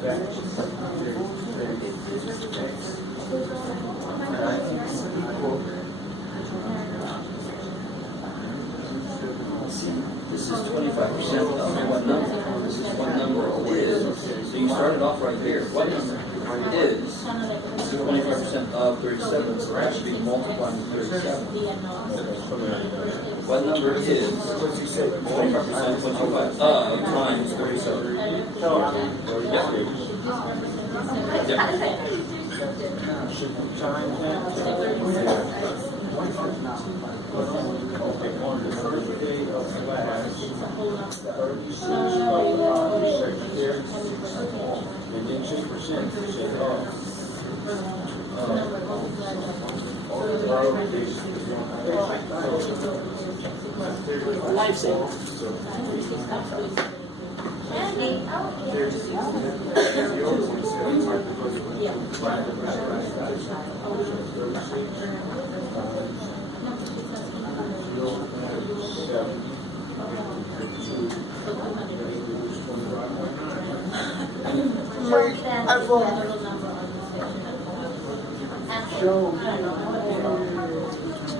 This is 25% of what number? This is what number is. So you started off right here. What number is 25% of 37? So that should be multiplying 37. What number is 25% of times 37? On the first day of class, 36 and then 2% percent off. Lifesaver.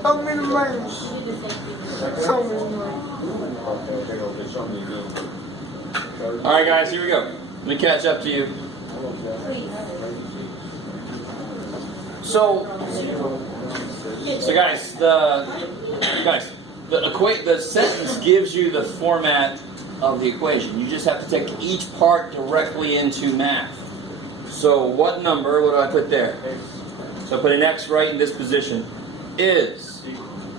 How many miles? All right, guys, here we go. Let me catch up to you. So guys, the sentence gives you the format of the equation. You just have to take each part directly into math. So what number? What do I put there? So I put an X right in this position. Is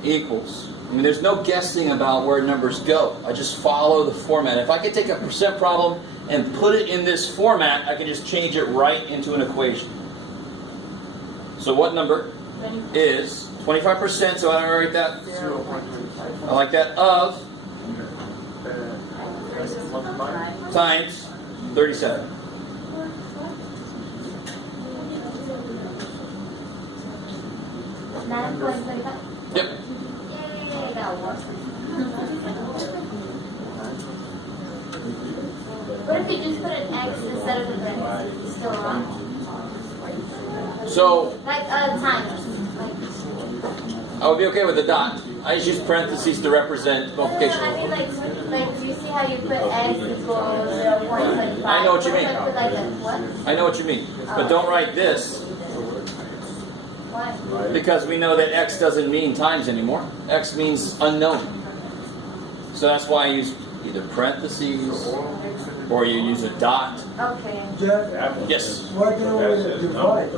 equals. I mean, there's no guessing about where numbers go. I just follow the format. If I could take a percent problem and put it in this format, I can just change it right into an equation. So what number is 25%? So I write that. I like that. Of times 37. Yep. What if you just put an X instead of a parentheses? Still wrong? So Like times. I would be okay with a dot. I just use parentheses to represent multiplication. I mean, like, do you see how you put X equals 0.25? I know what you mean. What? I know what you mean. But don't write this, Why? because we know that X doesn't mean times anymore. X means unknown. So that's why I use either parentheses or you use a dot. Okay. Jeff, Yes. why do we divide?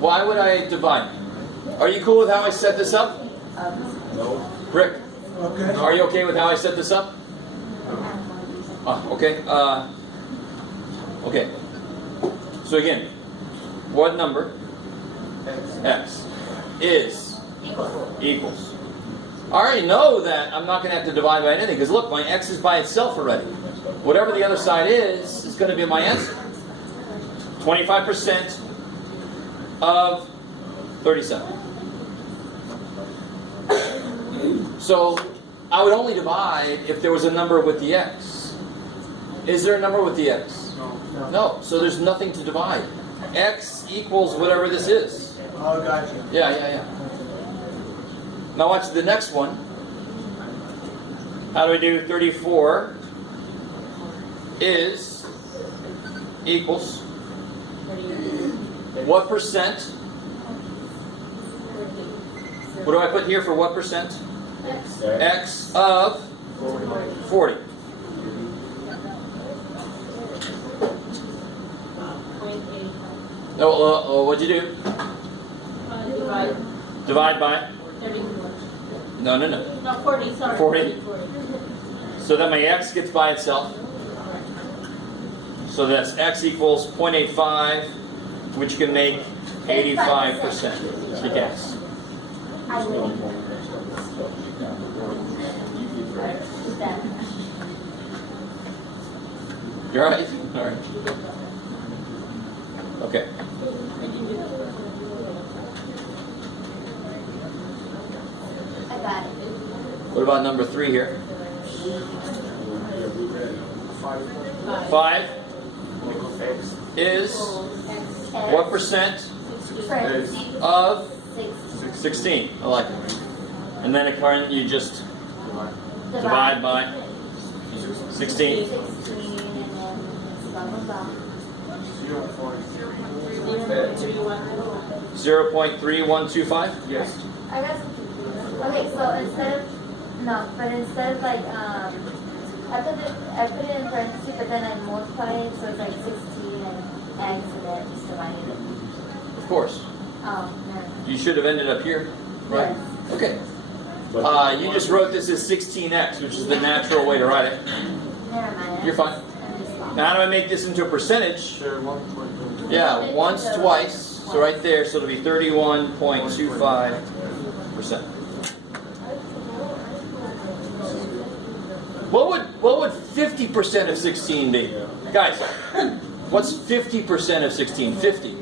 Why would I divide? Are you cool with how I set this up? Rick, Okay. are you okay with how I set this up? Okay. Okay. So again, what number? X is equals. I already know that I'm not going to have to divide by anything, because look, my X is by itself already. Whatever the other side is going to be my answer. 25% of 37. So I would only divide if there was a number with the X. Is there a number with the X? No. So there's nothing to divide. X equals whatever this is. Oh, gotcha. Yeah. Now watch the next one. How do we do 34 is equals what percent? What do I put here for what percent? X of 40. No, what'd you do? Divide by? 34. No. No, 40, sorry. 40. So that my X gets by itself. So that's X equals 0.85, which can make 85%. Yes. I will. You're right? All right. Okay. I got it. What about number 3 here? 5. is what percent of 16? I like it. And then according, you just divide by 16. 16 and then blah blah blah. 0.3125? Yes. I got some confused. Okay, so instead of like I put it in parentheses, but then I multiply it, so it's like 16 and x and then just divided it. Of course. Oh, You should have ended up here, right? Yes. Okay. You just wrote this as 16x, which is the natural way to write it. never mind. You're fine. Now how do I make this into a percentage? Yeah, once, twice. So right there, so it'll be 31.25%. What would 50% of 16 be? Guys, what's 50% of 16? 50.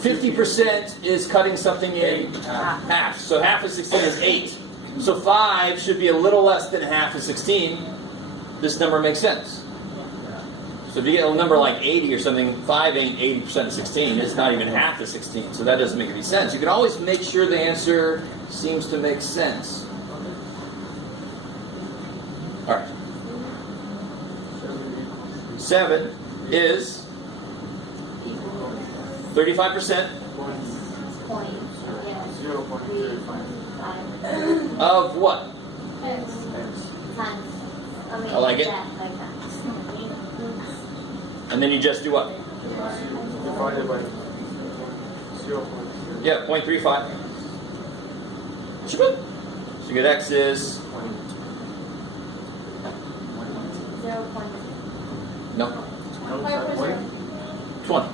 50% is cutting something in half. So half of 16 is 8. So 5 should be a little less than half of 16. This number makes sense. So if you get a number like 80 or something, 5 ain't 80% of 16. It's not even half of 16. So that doesn't make any sense. You can always make sure the answer seems to make sense. All right. 7 is 35% Point. Yeah. 0.35. of what? Times. I mean, I like it. that, like that. And then you just do what? Divided by 0.0. Yeah, 0.35. So you get x is 0. no 20. Or 20.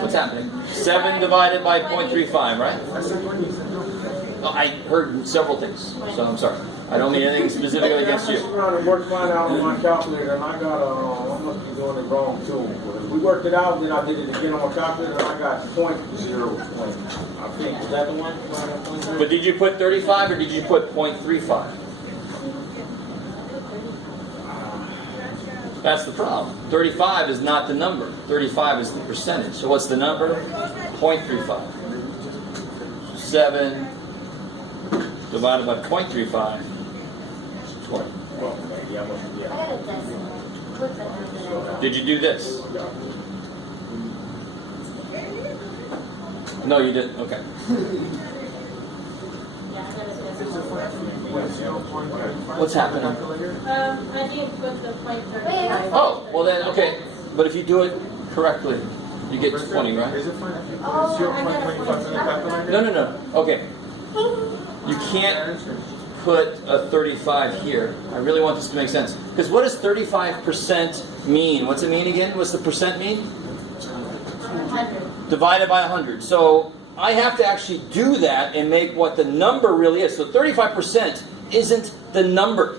What's happening? 7 divided by 0.35, right? I said 20. Oh, I heard several things, so I'm sorry. I don't mean anything specifically against I'm you. just trying to work mine out on my calculator, and I got I must be doing it wrong too. We worked it out, then I did it again on my calculator, and I got 0.0. I think is that the one? But did you put 35 or did you put 0.35? That's the problem. 35 is not the number. 35 is the percentage. So what's the number? 0.35. 7 divided by 0.35. 20. Well, yeah, I must, I yeah. got a decimal. What's the number? Did you do this? No, you didn't. Okay. Yeah, I got a decimal. What's happening? I didn't put the point Oh, well then, okay. But if you do it correctly, you get 20, right? Is it fine? Oh, 0.25 in the calculator? No. Okay. You can't put a 35 here. I really want this to make sense. Because what does 35% mean? What's it mean again? What's the percent mean? 100. Divided by 100. So I have to actually do that and make what the number really is. So 35% isn't the number.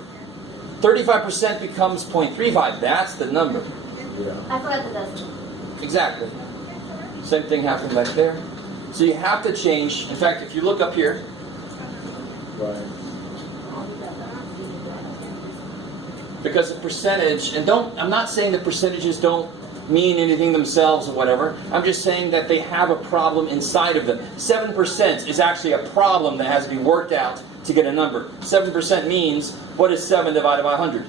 35% becomes 0.35. That's the number. I forgot the decimal. Exactly. Same thing happened back there. So you have to change. In fact, if you look up here, Right. because the percentage, and I'm not saying that percentages don't mean anything themselves or whatever. I'm just saying that they have a problem inside of them. 7% is actually a problem that has to be worked out to get a number. 7% means, what is 7 divided by 100?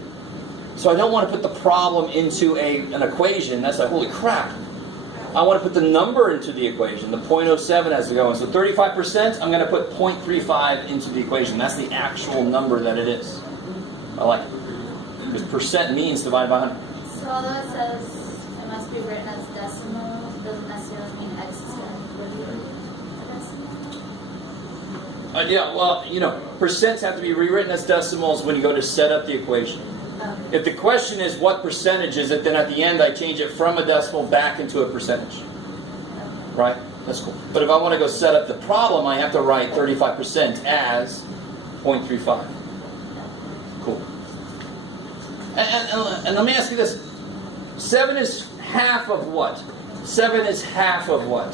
So I don't want to put the problem into an equation. That's like, holy crap. I want to put the number into the equation. The 0.07 has to go in. So 35%, I'm going to put 0.35 into the equation. That's the actual number that it is. I like it. Because percent means divided by 100. So although it says it must be written as decimal, doesn't necessarily mean x is going to be a decimal. Yeah, well, percents have to be rewritten as decimals when you go to set up the equation. Okay. If the question is what percentage is it, then at the end I change it from a decimal back into a percentage. Right? That's cool. But if I want to go set up the problem, I have to write 35% as 0.35. Cool. And let me ask you this. 7 is half of what? 7 is half of what?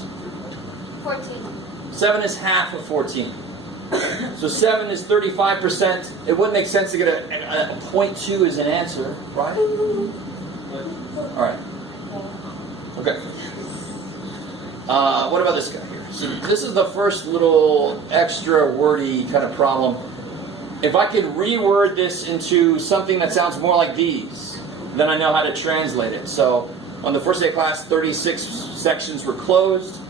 14. 7 is half of 14. So 7 is 35%. It wouldn't make sense to get a 0.2 as an answer, right? All right. What about this guy here? So this is the first little extra wordy kind of problem. If I could reword this into something that sounds more like these, then I know how to translate it. So on the first day of class, 36 sections were closed.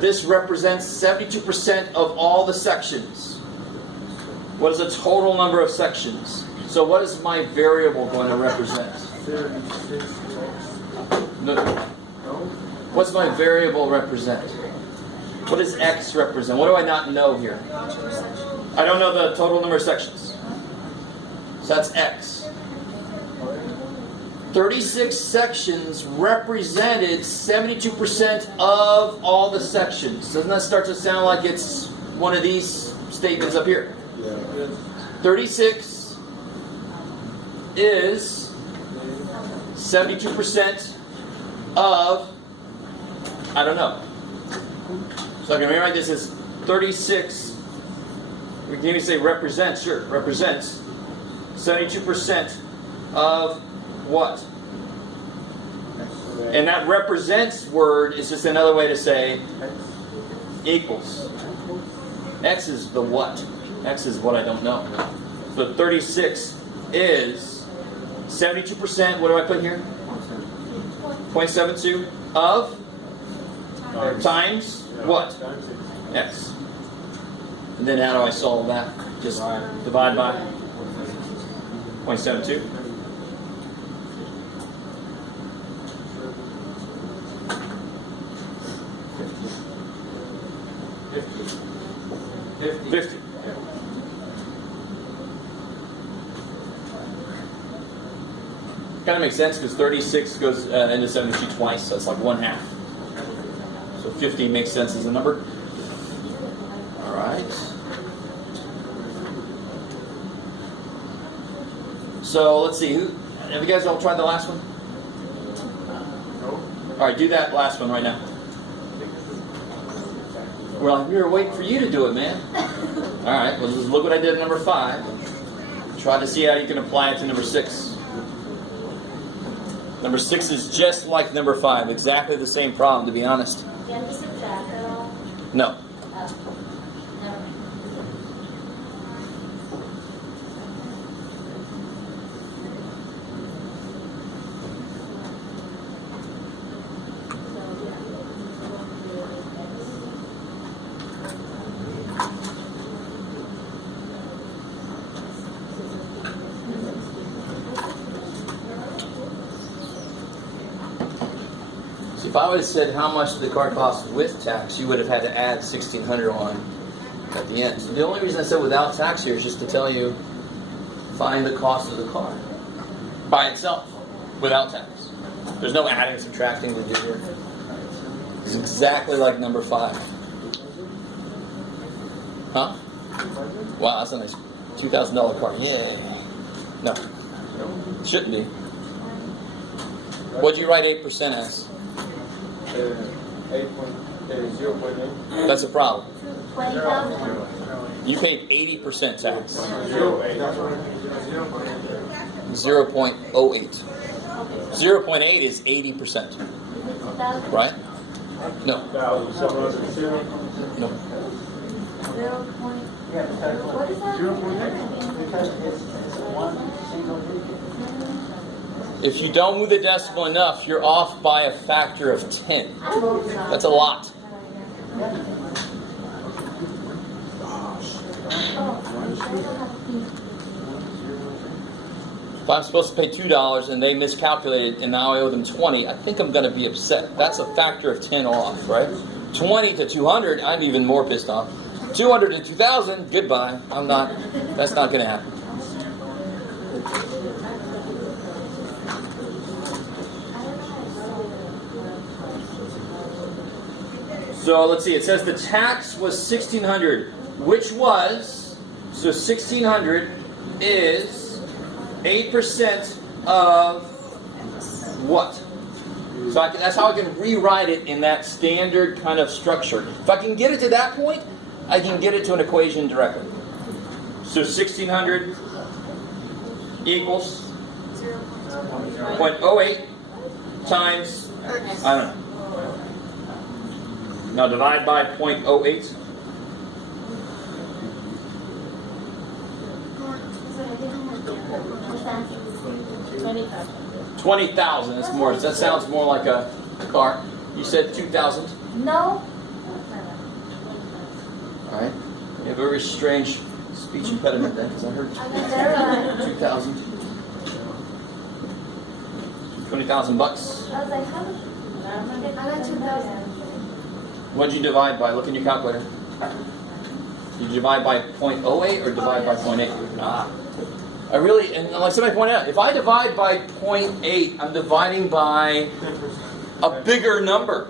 This represents 72% of all the sections. What is the total number of sections? So what is my variable going to represent? 36. No. What's my variable represent? What does X represent? What do I not know here? I don't know the total number of sections. So that's X. 36 sections represented 72% of all the sections. Doesn't that start to sound like it's one of these statements up here? Yeah. 36 is 72% of, I don't know. So I can rewrite this as 36, we can even say represents, sure, represents 72% of what? And that represents word is just another way to say equals. X is the what? X is what I don't know. So 36 is 72%, what do I put here? 0.72 of times what? X. And then how do I solve that? Just divide by 0.72. $50. Kind of makes sense because 36 goes into 72 twice, so it's like 1/2. So 50 makes sense as a number. All right. So let's see. Have you guys all tried the last one? All right, do that last one right now. Well, we were waiting for you to do it, man. All right, well, just look what I did at number 5. Try to see how you can apply it to number 6. Number 6 is just like number 5, exactly the same problem, to be honest. Do you have to subtract at all? No. No. If I would have said how much the car costs with tax, you would have had to add $1,600 on at the end. So the only reason I said without tax here is just to tell you, find the cost of the car by itself, without tax. There's no adding, subtracting to do here. It's exactly like number 5. Huh? Wow, that's a nice $2,000 car. Yay. No. Shouldn't be. What'd you write 8% as? 0.8. That's a problem. 20,000? You paid 80% tax. 0.08. 0.8 is 80%. Right? No. No. 0. What is that? 0.8. If you don't move the decimal enough, you're off by a factor of 10. That's a lot. If I'm supposed to pay $2 and they miscalculated and now I owe them 20, I think I'm going to be upset. That's a factor of 10 off, right? 20 to 200, I'm even more pissed off. 200 to 2,000, goodbye. That's not going to happen. So let's see, it says the tax was $1,600, which was, so $1,600 is 8% of what? So that's how I can rewrite it in that standard kind of structure. If I can get it to that point, I can get it to an equation directly. So 1,600 equals 0.08 times, I don't know. Now divide by 0.08. $20,000. 20,000. That's more. That sounds more like a car. You said 2,000. No. All right. You have a very strange speech impediment then, because I heard Never mind. 2,000. 20,000 bucks. I was like, how much? I got 2,000. What'd you divide by? Look in your calculator. Did you divide by 0.08 or divide by 0.8? Ah. I really, and like somebody pointed out, if I divide by 0.8, I'm dividing by a bigger number.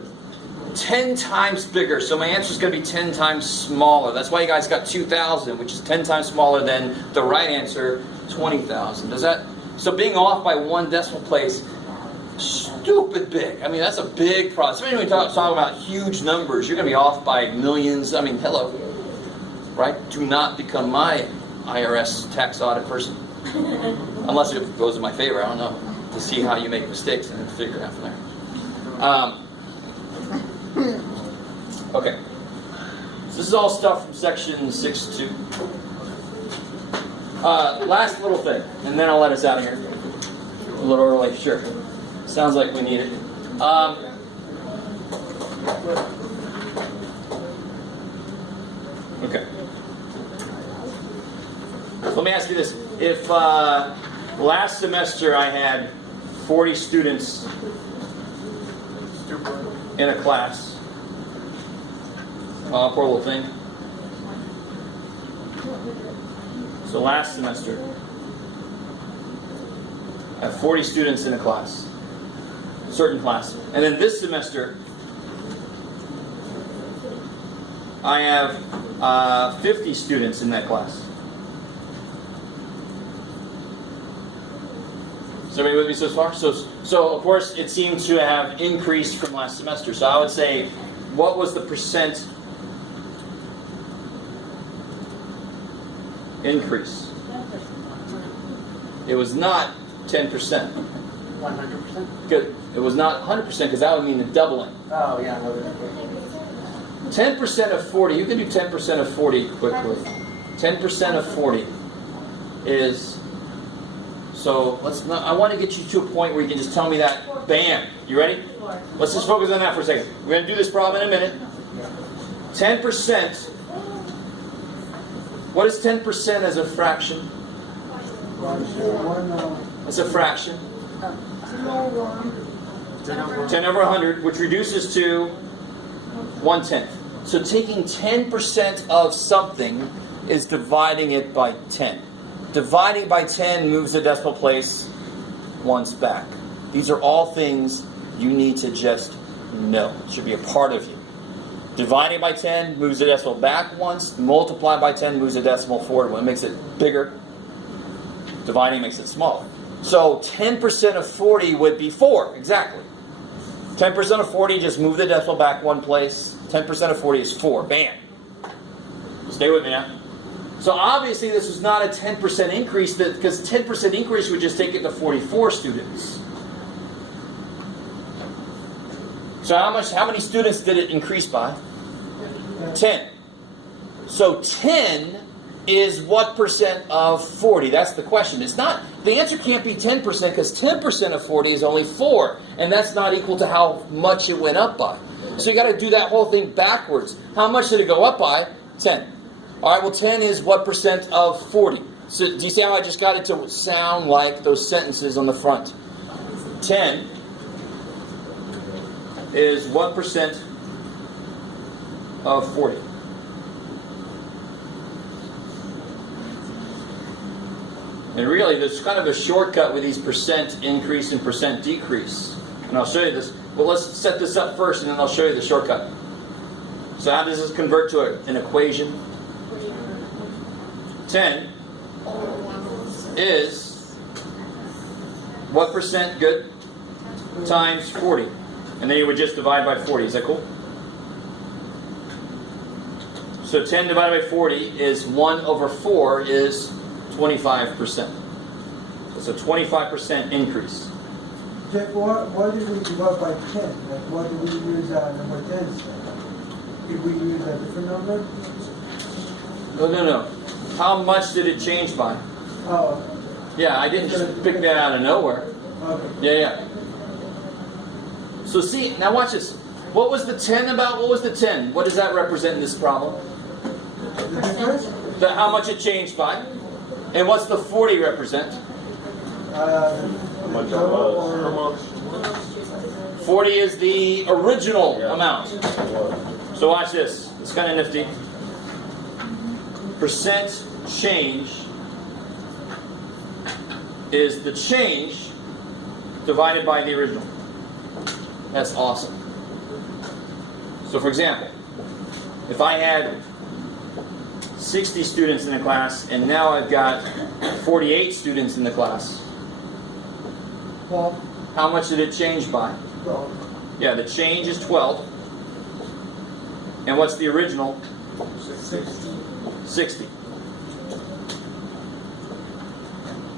10 times bigger. So my answer is going to be 10 times smaller. That's why you guys got 2,000, which is 10 times smaller than the right answer, 20,000. Does that? So being off by one decimal place, stupid big. I mean, that's a big problem. Especially when we talk about huge numbers, you're going to be off by millions. I mean, hello. Right? Do not become my IRS tax audit person. Unless it goes in my favor, I don't know. To see how you make mistakes and then figure it out from there. Okay. So this is all stuff from section 6.2. Last little thing, and then I'll let us out of here. A little early, sure. Sounds like we need it. Okay. So let me ask you this. If last semester I had 40 students in a class, poor little thing. So last semester, I have 40 students in a class, certain class. And then this semester, I have 50 students in that class. Is everybody with me so far? So of course, it seems to have increased from last semester. So I would say, what was the percent increase? It was not 10%. 100%? Good. It was not 100% because that would mean the doubling. Oh, yeah. 10% of 40, you can do 10% of 40 quickly. 10% of 40 is, so I want to get you to a point where you can just tell me that, bam. You ready? Let's just focus on that for a second. We're going to do this problem in a minute. 10%, what is 10% as a fraction? It's a fraction. 10 over 100, which reduces to 1/10. So taking 10% of something is dividing it by 10. Dividing by 10 moves the decimal place once back. These are all things you need to just know. It should be a part of you. Dividing by 10 moves the decimal back once. Multiply by 10 moves the decimal forward. When it makes it bigger, dividing makes it smaller. So 10% of 40 would be 4, exactly. 10% of 40, just move the decimal back one place. 10% of 40 is 4. Bam. Stay with me now. So obviously this is not a 10% increase, because 10% increase would just take it to 44 students. So how many students did it increase by? 10. So 10 is what percent of 40? That's the question. It's not, the answer can't be 10% because 10% of 40 is only 4. And that's not equal to how much it went up by. So you got to do that whole thing backwards. How much did it go up by? 10. All right, well 10 is what percent of 40? So do you see how I just got it to sound like those sentences on the front? 10 is what percent of 40? And really, there's kind of a shortcut with these percent increase and percent decrease. And I'll show you this. Well, let's set this up first, and then I'll show you the shortcut. So how does this convert to an equation? 10 is what percent good times 40? And then you would just divide by 40. Is that cool? So 10 divided by 40 is 1 over 4 is 25%. It's a 25% increase. Jeff, why did we divide by 10? Like, why did we use number 10? Could we use a different number? No. How much did it change by? Oh, Yeah, I didn't just pick that out of nowhere. okay. Yeah. So see, now watch this. What was the 10 about? What was the 10? What does that represent in this problem? The difference? How much it changed by? And what's the 40 represent? How much it was? 40 is the original amount. So watch this. It's kind of nifty. Percent change is the change divided by the original. That's awesome. So for example, if I had 60 students in a class and now I've got 48 students in the class, Well, how much did it change by? well, Yeah, the change is 12. And what's the original? 60.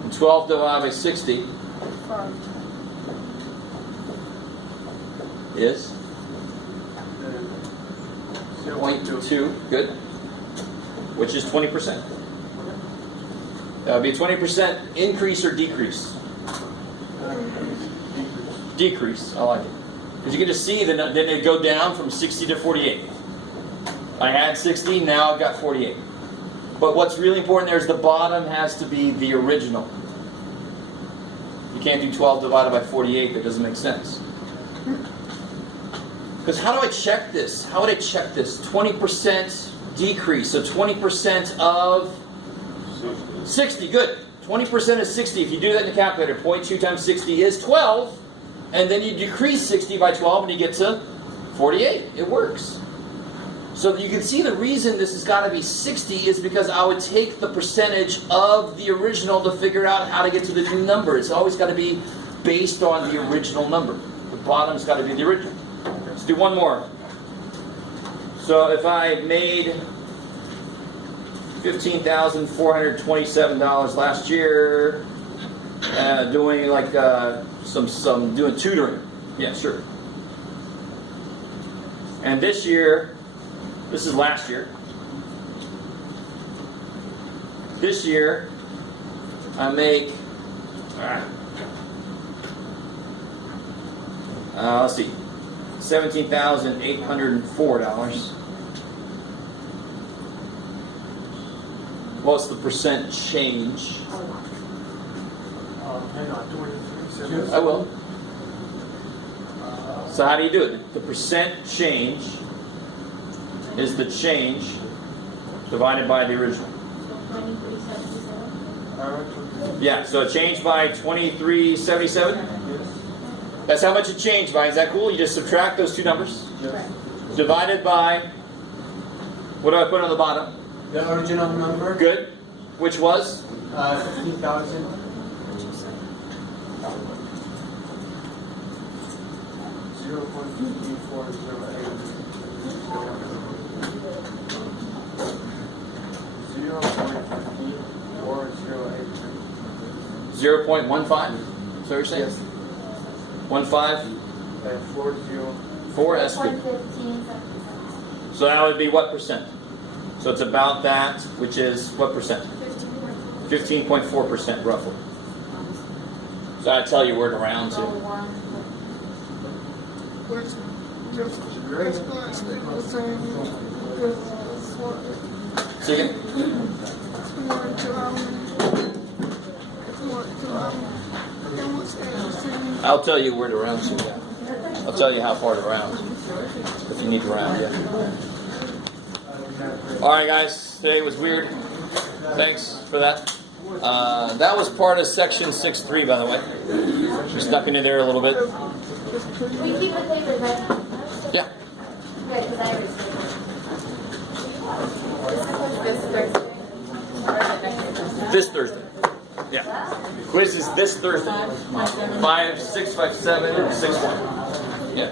And 12 divided by 60 is 0.2. Good. Which is 20%. That would be a 20% increase or decrease? Decrease. I like it. Because you get to see then it go down from 60 to 48. I had 60, now I've got 48. But what's really important there is the bottom has to be the original. You can't do 12 divided by 48. That doesn't make sense. Because how do I check this? How would I check this? 20% decrease. So 20% of 60. Good. 20% of 60. If you do that in the calculator, 0.2 times 60 is 12. And then you decrease 60 by 12 and you get to 48. It works. So you can see the reason this has got to be 60 is because I would take the percentage of the original to figure out how to get to the new number. It's always got to be based on the original number. The bottom's got to be the original. Let's do one more. So if I made $15,427 last year, doing like doing tutoring. Yeah, sure. And this year, this is last year. This year, I make, let's see, $17,804. What's the percent change? hang on, 23. I will. So how do you do it? The percent change is the change divided by the original. Yeah, so it changed by 2377. That's how much it changed by. Is that cool? You just subtract those two numbers. Divided by, what do I put on the bottom? The original number? Good. Which was? 15,000. 0.15? Is that what you're saying? Yes. 15? 4, that's good. 115. So that would be what percent? So it's about that, which is what percent? 15.4% roughly. So I tell you where to round to. Second? I'll tell you where to round to. I'll tell you how far to round if you need to round. Yeah. All right, guys. Today was weird. Thanks for that. That was part of section 6.3, by the way. We snuck into there a little bit. We keep the papers, right? Yeah. Good, because I already This Thursday. Yeah. Quiz is this Thursday. 5, 6, 5, 7, 6, 1. Yeah.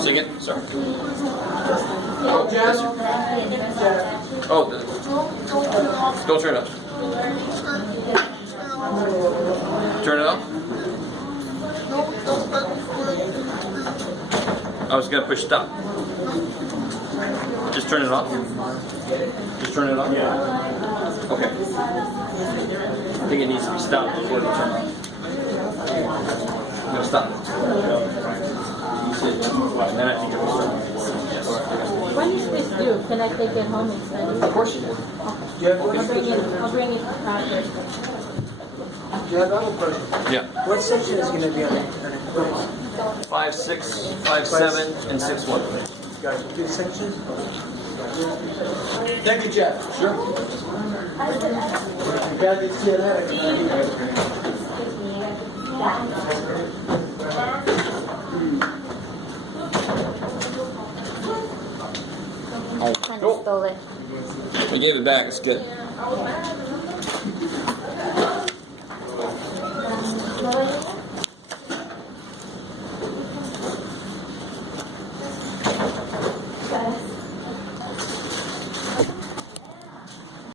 Sing it. Sorry. Oh, yes, sir. Oh, don't turn it up. Turn it up. I was gonna push stop. Just turn it off. Just turn it off. Yeah. Okay. I think it needs to be stopped before it turns off. I'm gonna stop. And then I think it will start. Yes. When is this due? Can I take it home and send it? Of course you do. Do you have I'll bring it Thursday. Do you have other questions? Yeah. What section is gonna be on it? 5, 6, 5, 7, and 6, 1. Got it. 2 sections? Thank you, Jeff. Sure. Kathy, see you later. I kind of stole it. I gave it back. It's good. Yeah.